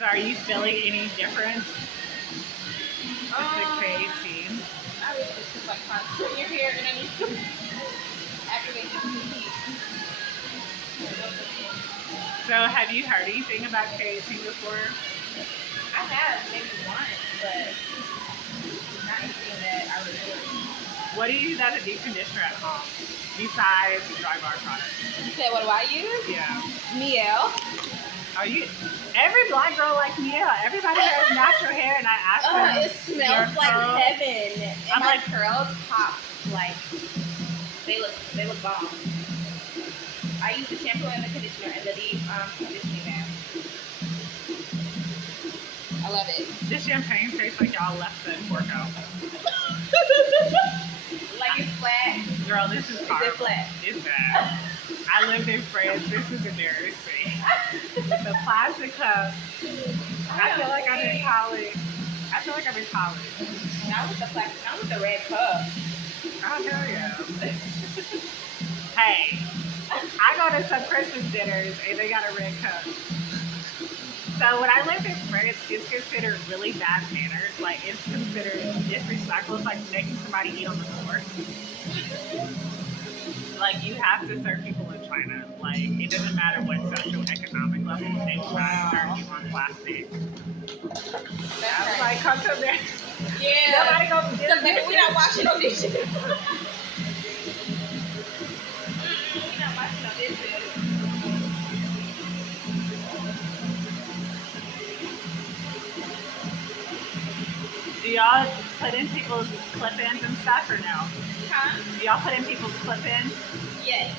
So are you feeling any difference with the K18? I wish this was like constant in your hair and I need to activate the heat. So have you heard anything about K18 before? I have maybe once, but not anything that I remember. What do you use as a deep conditioner at home besides dry bar products? You said, what do I use? Yeah. Miel. Are you? Every black girl like Miel. Everybody has natural hair, and I asked them. It smells like heaven. And I'm my like, curls pop like they look bomb. I use the shampoo and the conditioner and the deep conditioning mask. I love it. this champagne tastes like y'all left the workout. Like it's flat. Girl, this is horrible. Is it flat? It's bad. I lived in France. This is embarrassing. With the plastic cup. I feel like I'm in college. Not with the plastic. Not with the red cup. Oh, hell yeah. Hey, I go to some Christmas dinners and they got a red cup. So when I lived in France, it's considered really bad manners. Like, it's considered disrespectful. It's like making somebody eat on the floor. Like, you have to serve people in China. Like, it doesn't matter what socioeconomic level, they will not serve you on plastic. I was like, come to America. Yeah. Nobody go get We're not watching no dishes. We're not watching no dishes. Do y'all put in people's clip-ins and stuff or no? Huh? Do y'all put in people's clip-ins? Yes.